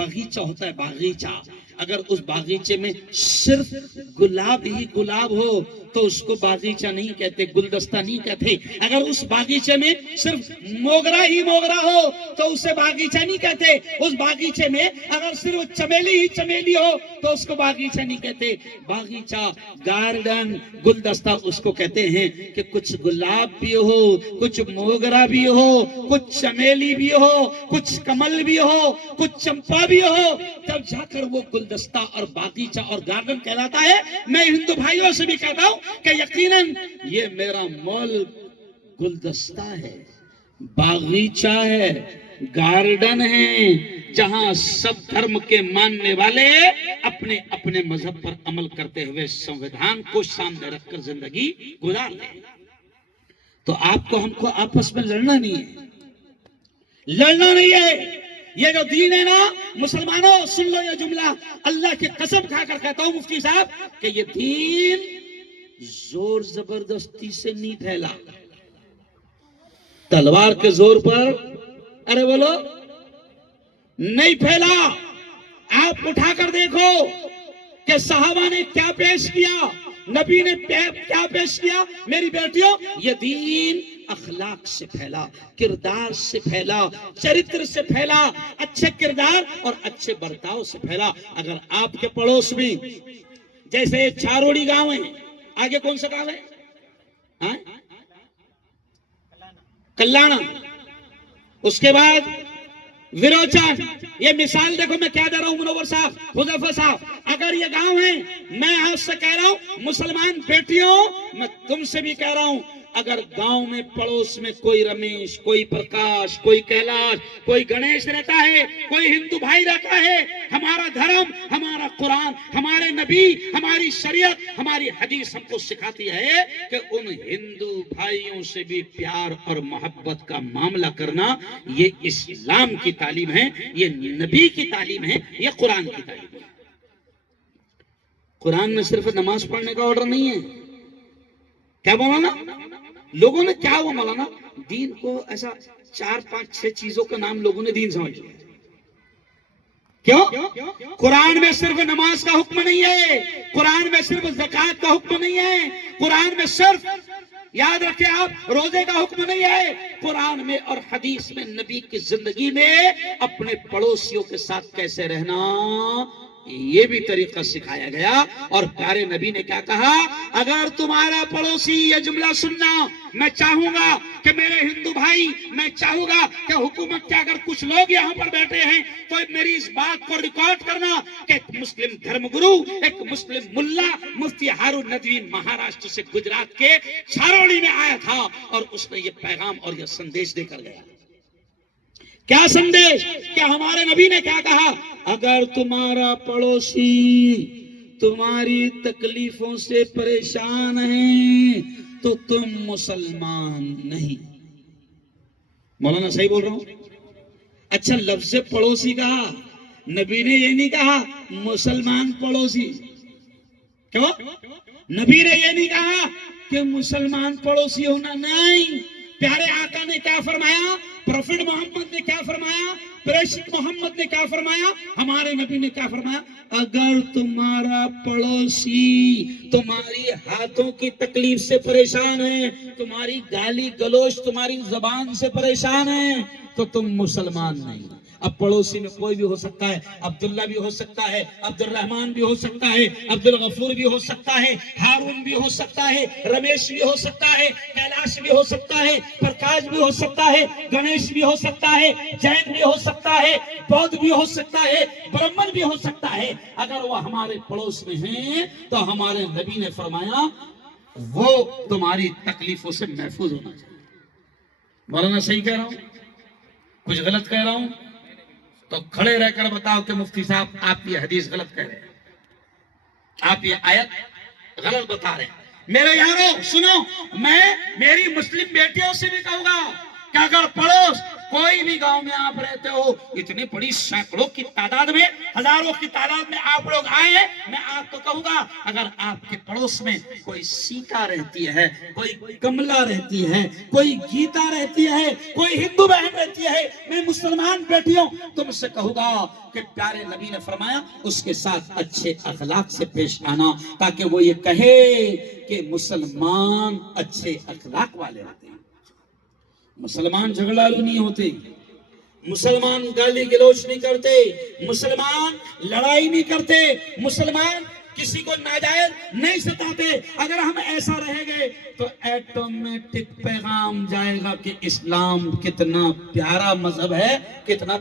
باغیچہ ہوتا ہے، باغیچہ، اگر اس باغیچے میں صرف گلاب ہی گلاب ہو تو اس کو باغیچہ نہیں کہتے، گلدستہ نہیں کہتے. اگر اس باغیچے میں صرف موگرا ہی موگرا ہو تو اسے باغیچہ نہیں کہتے. اس باغیچے میں اگر صرف چمیلی ہی چمیلی ہو تو اس کو باغیچہ نہیں کہتے. باغیچہ، گارڈن، گلدستہ اس کو کہتے ہیں کہ کچھ گلاب بھی ہو، کچھ موگرا بھی ہو، کچھ چمیلی بھی ہو، کچھ کمل بھی ہو، کچھ چمپا بھی ہو، تب جا کر وہ گلدستہ اور باغیچہ اور گارڈن کہلاتا ہے. میں ہندو بھائیوں سے بھی کہتا ہوں کہ یقیناً یہ میرا مول گلدستہ ہے، باغیچہ ہے، گارڈن ہے، جہاں سب دھرم کے ماننے والے اپنے اپنے مذہب پر عمل کرتے ہوئے سنویدھان کو سامنے رکھ کر زندگی گزار دیں. تو آپ کو ہم کو آپس میں لڑنا نہیں ہے، لڑنا نہیں ہے. یہ جو دین ہے نا مسلمانوں، سن لو یہ جملہ، اللہ کی قسم کھا کر کہتا ہوں مفتی صاحب کہ یہ دین زور زبردستی سے نہیں پھیلا، تلوار کے زور پر ارے بولو نہیں پھیلا. آپ اٹھا کر دیکھو کہ صحابہ نے کیا پیش کیا، نبی نے کیا پیش کیا. میری بیٹیوں، یہ دین اخلاق سے پھیلا، کردار سے پھیلا، چرتر سے پھیلا، اچھے کردار اور اچھے برتاؤ سے پھیلا. اگر آپ کے پڑوس میں جیسے چاروڑی گاؤں ہے، آگے کون سا گاؤں ہے؟ کلانا، اس کے بعد ویروچن. یہ مثال دیکھو میں کیا دے رہا ہوں منور صاحب، حذیفہ صاحب. اگر یہ گاؤں ہے، میں آپ سے کہہ رہا ہوں مسلمان بیٹیوں، میں تم سے بھی کہہ رہا ہوں، اگر گاؤں میں پڑوس میں کوئی رمیش، کوئی پرکاش، کوئی کیلاش، کوئی گنیش رہتا ہے، کوئی ہندو بھائی رہتا ہے، ہمارا دھرم، ہمارا قرآن، ہمارے نبی، ہماری شریعت، ہماری حدیث ہم کو سکھاتی ہے کہ ان ہندو بھائیوں سے بھی پیار اور محبت کا معاملہ کرنا. یہ اسلام کی تعلیم ہے، یہ نبی کی تعلیم ہے، یہ قرآن کی تعلیم ہے. قرآن میں صرف نماز پڑھنے کا آرڈر نہیں ہے. کیا مولانا لوگوں نے کیا ہوا مولانا، دین کو ایسا 4-5-6 چیزوں کا نام لوگوں نے دین سمجھ لیا. کیوں؟ قرآن میں صرف نماز کا حکم نہیں ہے، قرآن میں صرف زکوٰۃ کا حکم نہیں ہے، قرآن میں صرف یاد رکھیں آپ روزے کا حکم نہیں ہے. قرآن میں اور حدیث میں نبی کی زندگی میں اپنے پڑوسیوں کے ساتھ کیسے رہنا، یہ بھی طریقہ سکھایا گیا. اور پیارے نبی نے کیا کہا، اگر تمہارا پڑوسی، یہ جملہ سننا، میں چاہوں گا کہ میرے ہندو بھائی، میں چاہوں گا کہ حکومت کے اگر کچھ لوگ یہاں پر بیٹھے ہیں تو میری اس بات کو ریکارڈ کرنا کہ ایک مسلم دھرم گرو، ایک مسلم ملا، مفتی ہارون ندوی مہاراشٹر سے گجرات کے چاروڑی میں آیا تھا اور اس نے یہ پیغام اور یہ سندیش دے کر گیا. کیا سندیش؟ کہ ہمارے نبی نے کیا کہا، اگر تمہارا پڑوسی تمہاری تکلیفوں سے پریشان ہے تو تم مسلمان نہیں. مولانا صحیح بول رہا ہوں؟ اچھا، لفظ پڑوسی کہا، نبی نے یہ نہیں کہا مسلمان پڑوسی. کیوں؟ نبی نے یہ نہیں کہا کہ مسلمان پڑوسی ہونا نہیں. پیارے آقا نے کیا فرمایا، پروفٹ محمد نے کیا فرمایا، پریشت محمد نے کیا فرمایا، ہمارے نبی نے کیا فرمایا، اگر تمہارا پڑوسی تمہاری ہاتھوں کی تکلیف سے پریشان ہے، تمہاری گالی گلوچ، تمہاری زبان سے پریشان ہے تو تم مسلمان نہیں. اب پڑوسی میں کوئی بھی ہو سکتا ہے، عبداللہ بھی ہو سکتا ہے، عبد الرحمان بھی ہو سکتا ہے، عبد الغفور بھی ہو سکتا ہے، ہارون بھی ہو سکتا ہے، رمیش بھی ہو سکتا ہے، کیلاش بھی ہو سکتا ہے، پرکاش بھی ہو سکتا ہے، گنیش بھی ہو سکتا ہے، جین بھی ہو سکتا ہے، بودھ بھی ہو سکتا ہے، برہمن بھی ہو سکتا ہے. اگر وہ ہمارے پڑوس میں ہیں تو ہمارے نبی نے فرمایا وہ تمہاری تکلیفوں سے محفوظ ہونا چاہیے. مولانا صحیح کہہ رہا ہوں؟ کچھ غلط کہہ رہا ہوں تو کھڑے رہ کر بتاؤ کہ مفتی صاحب آپ یہ حدیث غلط کہہ رہے ہیں، آپ یہ آیت غلط بتا رہے ہیں. میرے یارو سنو، میں میری مسلم بیٹیوں سے بھی کہوں گا کہ اگر پڑوس کوئی بھی گاؤں میں آپ رہتے ہو، اتنی بڑی سینکڑوں کی تعداد میں، ہزاروں کی تعداد میں آپ لوگ آئے ہیں، میں آپ کو کہوں گا اگر آپ کے پڑوس میں کوئی سیتا رہتی ہے، کوئی کملا رہتی ہے، کوئی گیتا رہتی ہے، کوئی ہندو بہن رہتی ہے، میں مسلمان بیٹیوں تم سے کہوں گا کہ پیارے نبی نے فرمایا اس کے ساتھ اچھے اخلاق سے پیش آنا، تاکہ وہ یہ کہے کہ مسلمان اچھے اخلاق والے ہوتے ہیں۔ مسلمان جھگڑالو نہیں ہوتے، مسلمان گالی گلوچ نہیں کرتے، مسلمان لڑائی نہیں کرتے، مسلمان کسی کو ناجائز نہیں ستاتے۔ اگر ہم ایسا رہ گئے تو ایٹومیٹک پیغام جائے گا کہ اسلام کتنا پیارا مذہب ہے، کتنا